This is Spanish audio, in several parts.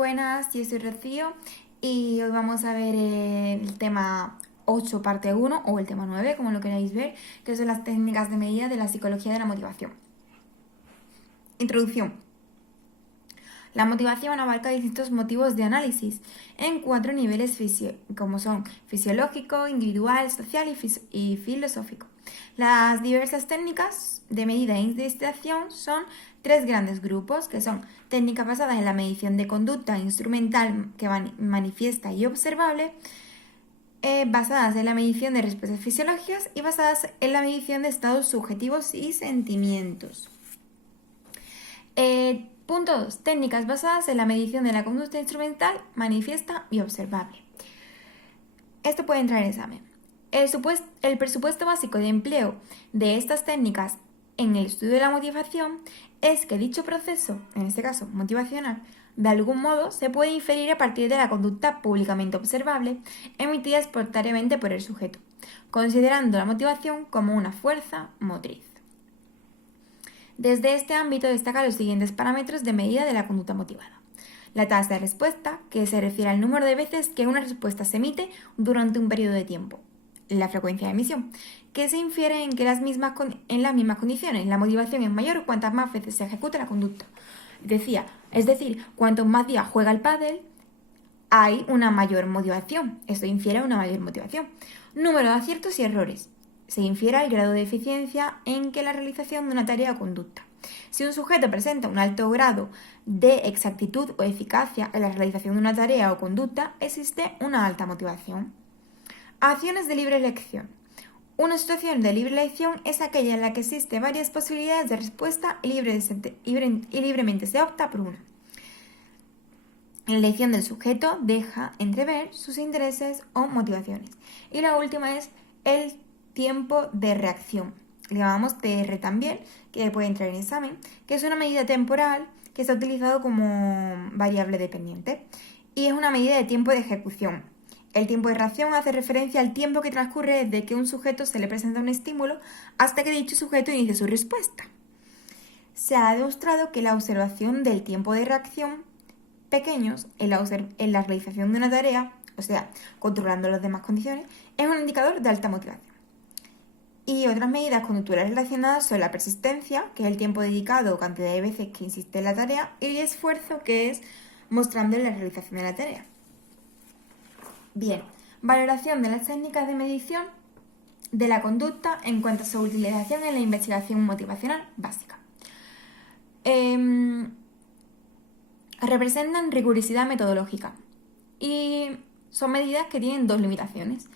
Buenas, yo soy Rocío y hoy vamos a ver el tema 8 parte 1 o el tema 9, como lo queráis ver, que son las técnicas de medida de la psicología de la motivación. Introducción. La motivación abarca distintos motivos de análisis en 4 niveles como son fisiológico, individual, social y filosófico. Las diversas técnicas de medida e investigación son 3 grandes grupos, que son técnicas basadas en la medición de conducta instrumental que manifiesta y observable, basadas en la medición de respuestas fisiológicas y basadas en la medición de estados subjetivos y sentimientos. Punto 2. Técnicas basadas en la medición de la conducta instrumental, manifiesta y observable. Esto puede entrar en examen. El presupuesto básico de empleo de estas técnicas en el estudio de la motivación es que dicho proceso, en este caso motivacional, de algún modo se puede inferir a partir de la conducta públicamente observable emitida espontáneamente por el sujeto, considerando la motivación como una fuerza motriz. Desde este ámbito destacan los siguientes parámetros de medida de la conducta motivada. La tasa de respuesta, que se refiere al número de veces que una respuesta se emite durante un periodo de tiempo. La frecuencia de emisión, que se infiere en las mismas condiciones. La motivación es mayor cuantas más veces se ejecuta la conducta. Es decir, cuantos más días juega el pádel, hay una mayor motivación. Esto infiere a una mayor motivación. Número de aciertos y errores. Se infiere el grado de eficiencia en que la realización de una tarea o conducta. Si un sujeto presenta un alto grado de exactitud o eficacia en la realización de una tarea o conducta, existe una alta motivación. Acciones de libre elección. Una situación de libre elección es aquella en la que existen varias posibilidades de respuesta y libremente se opta por una. La elección del sujeto deja entrever sus intereses o motivaciones. Y la última es el tiempo de reacción. Le llamamos TR también, que puede entrar en examen, que es una medida temporal que está utilizado como variable dependiente y es una medida de tiempo de ejecución. El tiempo de reacción hace referencia al tiempo que transcurre desde que un sujeto se le presenta un estímulo hasta que dicho sujeto inicie su respuesta. Se ha demostrado que la observación del tiempo de reacción pequeños en la realización de una tarea, o sea, controlando las demás condiciones, es un indicador de alta motivación. Y otras medidas conductuales relacionadas son la persistencia, que es el tiempo dedicado o cantidad de veces que insiste en la tarea, y el esfuerzo, que es mostrando la realización de la tarea. Bien, valoración de las técnicas de medición de la conducta en cuanto a su utilización en la investigación motivacional básica. Representan rigurosidad metodológica y son medidas que tienen 2 limitaciones.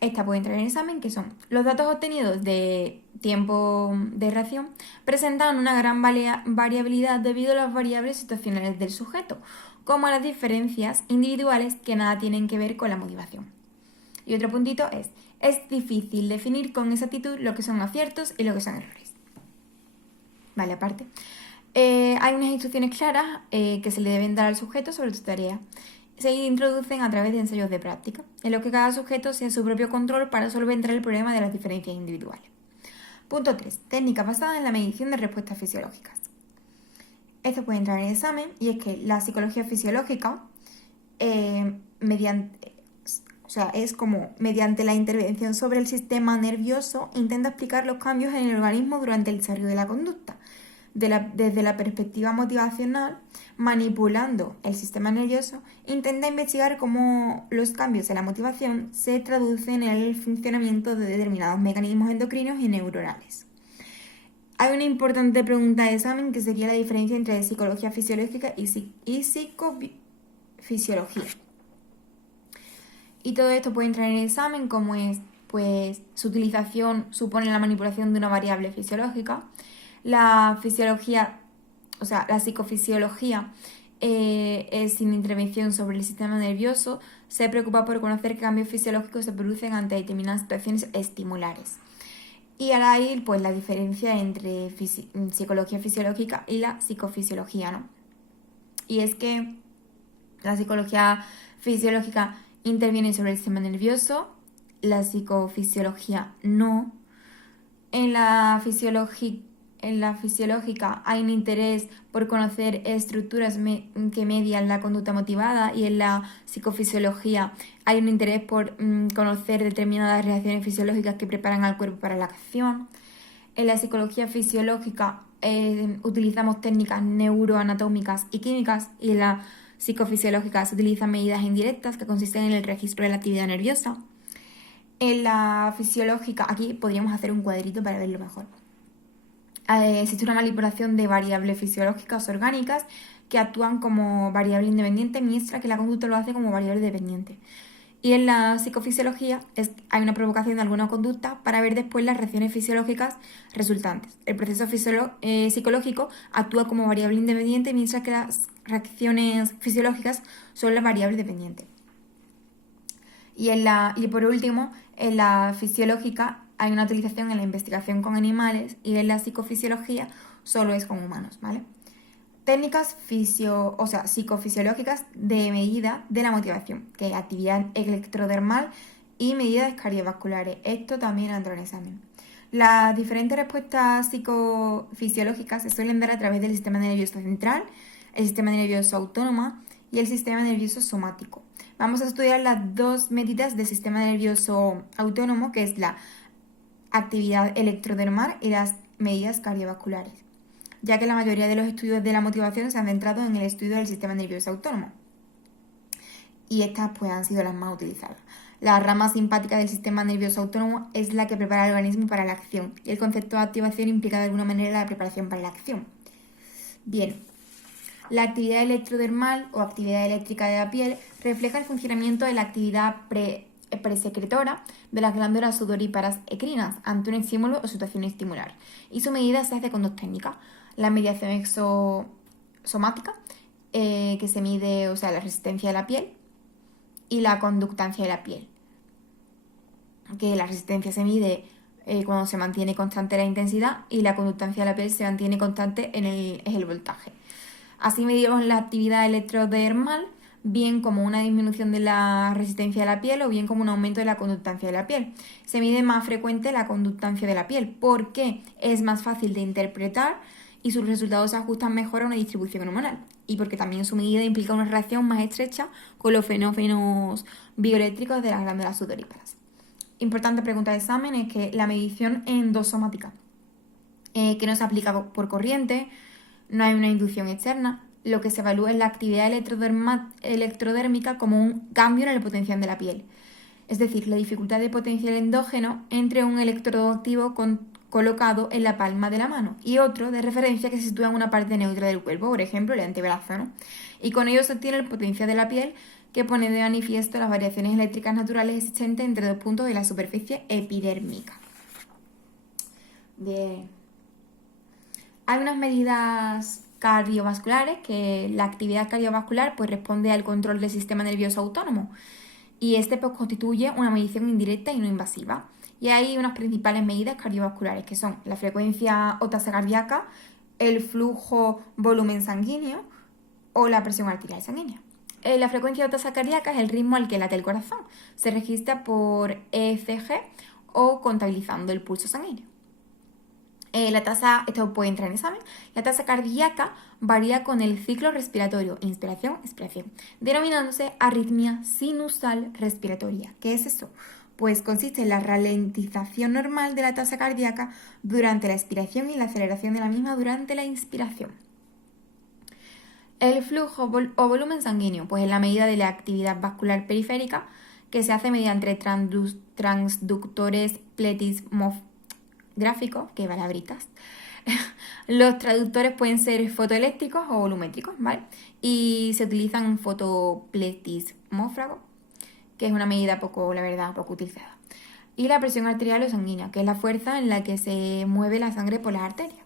Esta puede entrar en examen, que son los datos obtenidos de tiempo de reacción presentan una gran variabilidad debido a las variables situacionales del sujeto, como a las diferencias individuales que nada tienen que ver con la motivación. Y otro puntito es difícil definir con exactitud lo que son aciertos y lo que son errores. Vale, aparte. Hay unas instrucciones claras que se le deben dar al sujeto sobre su tarea. Se introducen a través de ensayos de práctica, en los que cada sujeto sea su propio control para solventar el problema de las diferencias individuales. Punto 3. Técnica basada en la medición de respuestas fisiológicas. Esto puede entrar en el examen y es que la psicología fisiológica, mediante la intervención sobre el sistema nervioso, intenta explicar los cambios en el organismo durante el desarrollo de la conducta. Desde la perspectiva motivacional, manipulando el sistema nervioso, intenta investigar cómo los cambios en la motivación se traducen en el funcionamiento de determinados mecanismos endocrinos y neuronales. Hay una importante pregunta de examen que sería la diferencia entre psicología fisiológica y psicofisiología. Y todo esto puede entrar en el examen, como es, pues, su utilización supone la manipulación de una variable fisiológica. La psicofisiología es sin intervención sobre el sistema nervioso, se preocupa por conocer qué cambios fisiológicos se producen ante determinadas situaciones estimulares. Y ahora hay pues la diferencia entre psicología fisiológica y la psicofisiología, ¿no? Y es que la psicología fisiológica interviene sobre el sistema nervioso, la psicofisiología no. En la en la fisiológica hay un interés por conocer estructuras que median la conducta motivada, y en la psicofisiología hay un interés por conocer determinadas reacciones fisiológicas que preparan al cuerpo para la acción. En la psicología fisiológica utilizamos técnicas neuroanatómicas y químicas, y en la psicofisiológica se utilizan medidas indirectas que consisten en el registro de la actividad nerviosa. En la fisiológica, aquí podríamos hacer un cuadrito para verlo mejor. Existe una manipulación de variables fisiológicas orgánicas que actúan como variable independiente, mientras que la conducta lo hace como variable dependiente. Y en la psicofisiología hay una provocación de alguna conducta para ver después las reacciones fisiológicas resultantes. El proceso psicológico actúa como variable independiente, mientras que las reacciones fisiológicas son las variables dependientes. Y por último, en la fisiológica hay una utilización en la investigación con animales, y en la psicofisiología solo es con humanos, ¿vale? Técnicas psicofisiológicas de medida de la motivación, que es actividad electrodermal y medidas cardiovasculares. Esto también entra en examen. Las diferentes respuestas psicofisiológicas se suelen dar a través del sistema nervioso central, el sistema nervioso autónomo y el sistema nervioso somático. Vamos a estudiar las dos medidas del sistema nervioso autónomo, que es la actividad electrodermal y las medidas cardiovasculares, ya que la mayoría de los estudios de la motivación se han centrado en el estudio del sistema nervioso autónomo, y estas pues han sido las más utilizadas. La rama simpática del sistema nervioso autónomo es la que prepara al organismo para la acción, y el concepto de activación implica de alguna manera la preparación para la acción. Bien, la actividad electrodermal o actividad eléctrica de la piel refleja el funcionamiento de la actividad presecretora de las glándulas sudoríparas ecrinas ante un estímulo o situación estimular, y su medida se hace con dos técnicas: la mediación exosomática, que se mide, la resistencia de la piel, y la conductancia de la piel, que la resistencia se mide cuando se mantiene constante la intensidad, y la conductancia de la piel se mantiene constante es el voltaje. Así medimos la actividad electrodermal bien como una disminución de la resistencia de la piel o bien como un aumento de la conductancia de la piel. Se mide más frecuente la conductancia de la piel porque es más fácil de interpretar y sus resultados se ajustan mejor a una distribución hormonal, y porque también su medida implica una relación más estrecha con los fenómenos bioeléctricos de las glándulas sudoríparas. Importante pregunta de examen es que la medición endosomática, que no se aplica por corriente, no hay una inducción externa, lo que se evalúa es la actividad electrodérmica como un cambio en el potencial de la piel, es decir, la dificultad de potencial endógeno entre un electrodo activo colocado en la palma de la mano y otro de referencia que se sitúa en una parte neutra del cuerpo, por ejemplo el antebrazo, ¿no? Y con ello se obtiene el potencial de la piel, que pone de manifiesto las variaciones eléctricas naturales existentes entre dos puntos de la superficie epidérmica. Bien. Hay unas medidas cardiovasculares, que la actividad cardiovascular pues responde al control del sistema nervioso autónomo, y este pues constituye una medición indirecta y no invasiva. Y hay unas principales medidas cardiovasculares, que son la frecuencia o tasa cardíaca, el flujo volumen sanguíneo o la presión arterial sanguínea. La frecuencia o tasa cardíaca es el ritmo al que late el corazón. Se registra por ECG o contabilizando el pulso sanguíneo. Esto puede entrar en examen. La tasa cardíaca varía con el ciclo respiratorio, inspiración, expiración, denominándose arritmia sinusal respiratoria. ¿Qué es eso? Pues consiste en la ralentización normal de la tasa cardíaca durante la expiración y la aceleración de la misma durante la inspiración. El flujo o volumen sanguíneo, pues es la medida de la actividad vascular periférica, que se hace mediante transductores pletismográficos, que palabritas. Los traductores pueden ser fotoeléctricos o volumétricos, ¿vale? Y se utilizan fotopletismógrafo, que es una medida poco utilizada. Y la presión arterial o sanguínea, que es la fuerza en la que se mueve la sangre por las arterias.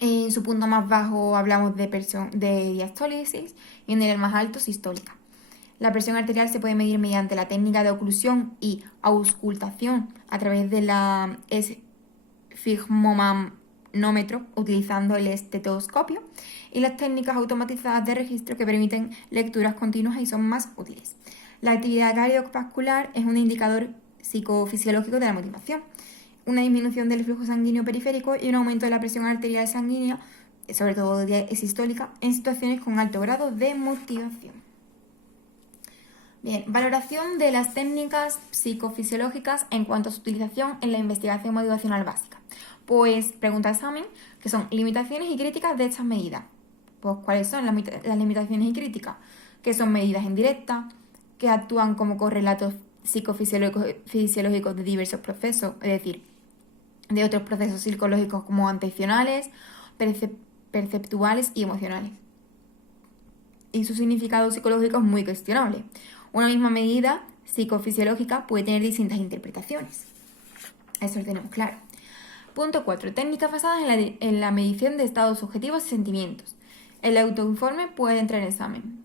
En su punto más bajo hablamos de diastólisis y en el más alto sistólica. La presión arterial se puede medir mediante la técnica de oclusión y auscultación a través de la esfigmomanómetro utilizando el estetoscopio, y las técnicas automatizadas de registro que permiten lecturas continuas y son más útiles. La actividad cardiovascular es un indicador psicofisiológico de la motivación. una disminución del flujo sanguíneo periférico y un aumento de la presión arterial sanguínea, sobre todo sistólica, en situaciones con alto grado de motivación. Bien, valoración de las técnicas psicofisiológicas en cuanto a su utilización en la investigación motivacional básica. Pues pregunta examen, que son limitaciones y críticas de estas medidas. Pues, ¿cuáles son las limitaciones y críticas? Que son medidas indirectas, que actúan como correlatos psicofisiológicos de diversos procesos, es decir, de otros procesos psicológicos como atencionales, perceptuales y emocionales. Y su significado psicológico es muy cuestionable. Una misma medida psicofisiológica puede tener distintas interpretaciones. Eso lo tenemos claro. Punto 4. Técnicas basadas en la medición de estados subjetivos y sentimientos. El autoinforme puede entrar en examen,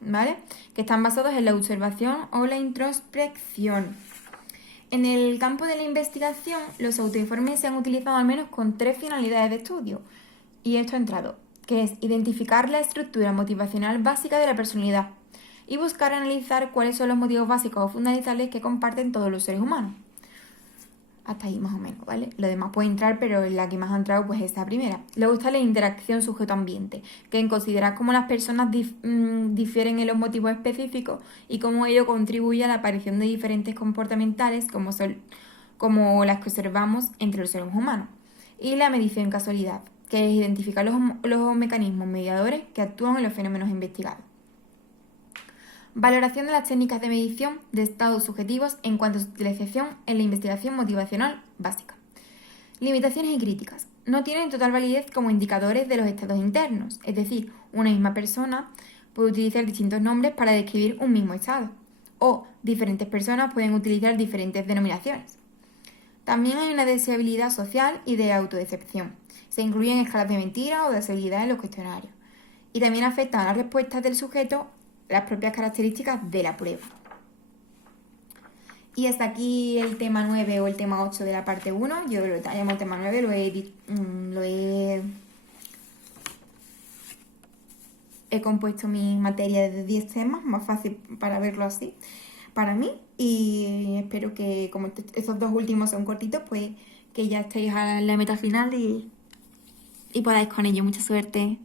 ¿vale? Que están basados en la observación o la introspección. En el campo de la investigación, los autoinformes se han utilizado al menos con 3 finalidades de estudio. Y esto ha entrado, que es identificar la estructura motivacional básica de la personalidad y buscar analizar cuáles son los motivos básicos o fundamentales que comparten todos los seres humanos. Hasta ahí más o menos, ¿vale? Lo demás puede entrar, pero la que más ha entrado pues es esta primera. Luego está la interacción sujeto-ambiente, que en considerar cómo las personas difieren en los motivos específicos y cómo ello contribuye a la aparición de diferentes comportamentales como las que observamos entre los seres humanos. Y la medición casualidad, que es identificar los mecanismos mediadores que actúan en los fenómenos investigados. Valoración de las técnicas de medición de estados subjetivos en cuanto a su utilización en la investigación motivacional básica. Limitaciones y críticas. No tienen total validez como indicadores de los estados internos, es decir, una misma persona puede utilizar distintos nombres para describir un mismo estado, o diferentes personas pueden utilizar diferentes denominaciones. También hay una deseabilidad social y de autodecepción. Se incluyen escalas de mentira o deseabilidad en los cuestionarios. Y también afectan a las respuestas del sujeto las propias características de la prueba. Y hasta aquí el tema 9 o el tema 8 de la parte 1. Yo lo llamo el tema 9, he compuesto mi materia de 10 temas, más fácil para verlo así, para mí. Y espero que, como estos 2 últimos son cortitos, pues que ya estéis a la meta final y podáis con ello. Mucha suerte.